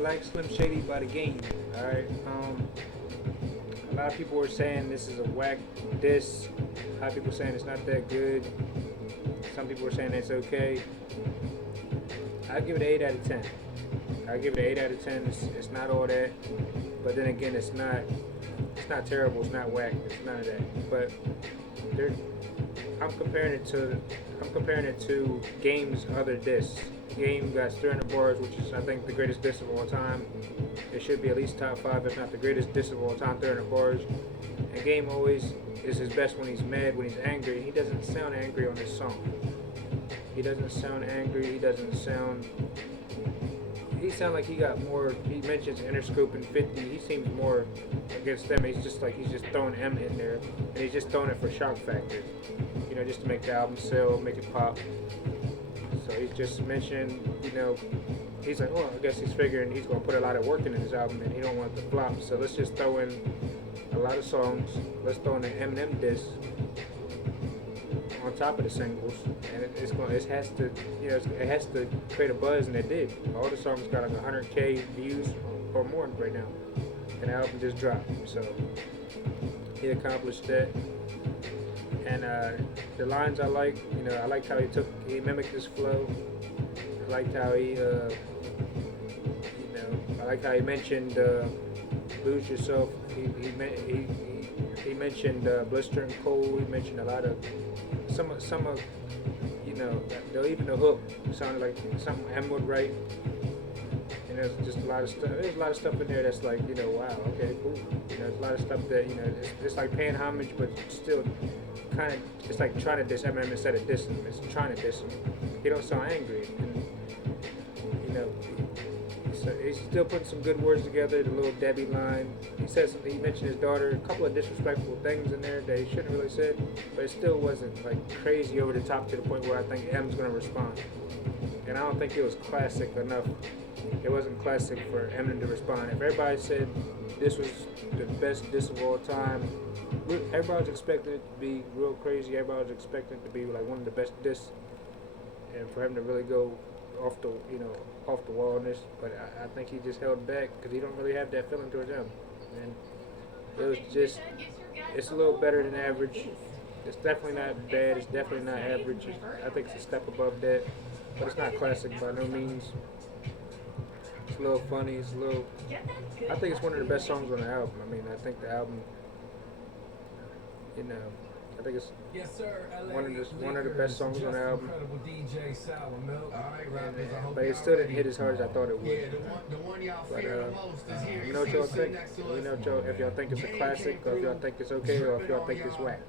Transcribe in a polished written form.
Black Slim Shady by the Game. Alright, a lot of people were saying this is a whack diss. A lot of people saying it's not that good. Some people were saying it's okay. I give it an 8 out of 10. I give it an 8 out of 10. It's not all that, but then again, it's not terrible. It's not whack. It's none of that. But I'm comparing it to Game's other diss. Game got 300 bars, which is I think the greatest diss of all time. It should be at least top 5, if not the greatest diss of all time. 300 bars. And Game always is his best when he's mad, when he's angry. He doesn't sound angry on this song. He doesn't sound angry. He sounds like he got more. He mentions Interscope and 50. He seems more against them. He's just throwing M in there, and he's just throwing it for shock factor. You know, just to make the album sell, make it pop. So he's just mentioned, he's like, oh, I guess he's figuring he's gonna put a lot of work into his album, and he don't want it to flop. So let's just throw in a lot of songs. Let's throw in an Eminem diss on top of the singles, and it has to create a buzz, and it did. All the songs got like 100K views or more right now, and the album just dropped. So he accomplished that. And the lines I like, I liked how he mimicked his flow. I liked how I like how he mentioned lose yourself. He mentioned blister and cold. He mentioned a lot of some of even the hook sounded like something M would write. And there's just a lot of stuff. There's a lot of stuff in there that's like, wow, okay, cool. There's a lot of stuff that it's like paying homage, but still kind of it's like trying to diss Eminem instead of dissing him. It's trying to diss him. He don't sound angry, and he's still putting some good words together. The little Debbie line. He said something. He mentioned his daughter. A couple of disrespectful things in there that he shouldn't really said, but it still wasn't like crazy over the top to the point where I think M's gonna respond. And I don't think it was classic enough. It wasn't classic for Eminem to respond. If everybody said this was the best diss of all time, everybody was expecting it to be real crazy. Everybody was expecting it to be like one of the best diss, and for him to really go off the wall on this. But I think he just held back because he don't really have that feeling towards him. And it was just, it's a little better than average. It's definitely not bad. It's definitely not average. I think it's a step above that, but it's not classic by no means. It's a little funny. I think it's one of the best songs on the album. I mean, I think the album, I think it's one of the best songs on the album. But it still didn't hit as hard as I thought it would. But you know what y'all think? If y'all think it's a classic, or if y'all think it's okay, or if y'all think it's whack.